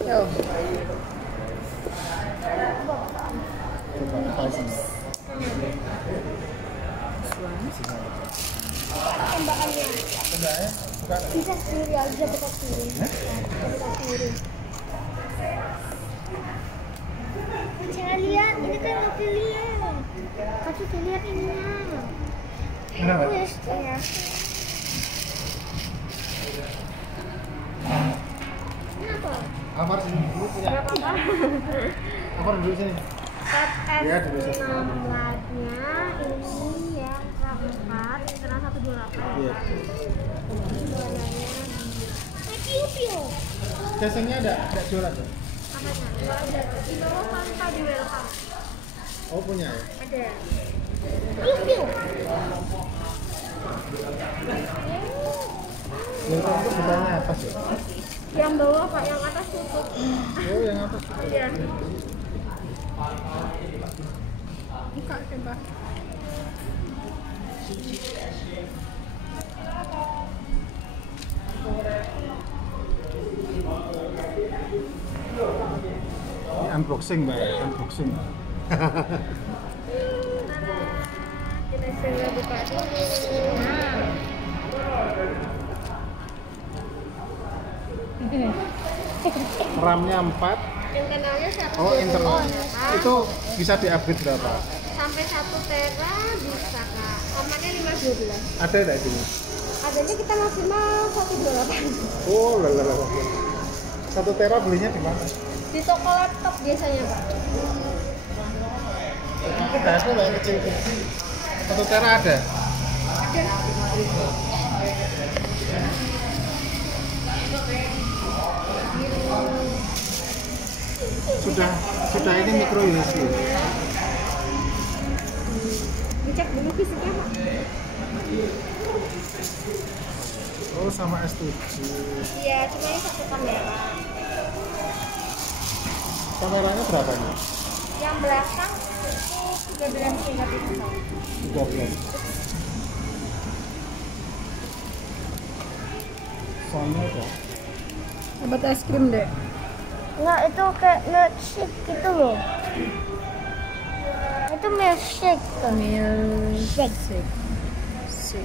Yo. Coba apa sini? Tembakannya. Tembaknya buka nggak? Bisa sendiri aja, buka sendiri. Buka sendiri. Jangan lihat, ini kan Lutfi lihat. Kasih dilihat ininya. Kenapa? Wes ya. Kenapa? Amar sini dulu punya. Amar duduk sini. Ya, dulu sini. Nomornya ini yang keempat, internal 128. Iya. Jualannya piu-piu. Casingnya ada jualan tuh? Apanya? Nggak ada. Di bawah Fanta di welcome. Oh punya ya? Ada. Piu-piu. Welcome itu bukannya atas ya? Yang bawah Pak, yang atas tutup. Oh yang atas. Iya. Buka tembak. Ini unboxing mbak, unboxing. Kita coba buka dulu. RAM-nya 4. Internalnya 1. Oh internal. Itu bisa di-upgrade berapa? Sampai 1 tera bisa Kak. Amannya 512. Ada nggak ini? Adanya kita maksimal 128. Oh lalala. 1 tera belinya di mana? Di toko laptop biasanya Pak. Kita aku yang kecil. 1 tera ada? Sudah ini micro USB. Dicek dulu fisiknya Pak. Oh sama S7. Iya, cuma ini 1 kamera. Kameranya berapa nih? Yang belakang itu 13 megapiksel. 13. Soalnya ada. Dapat es krim deh. Enggak, itu kayak milkshake gitu loh. Itu milkshake. Milkshake. Sik.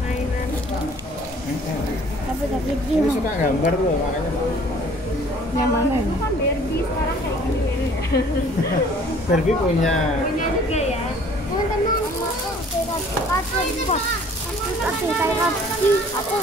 Mainan. Tapi Ini suka gambar loh makanya. Yang mana ini? kan Barbie sekarang kayak gini ya. Barbie punya. Punya juga ya. Teman-teman, aku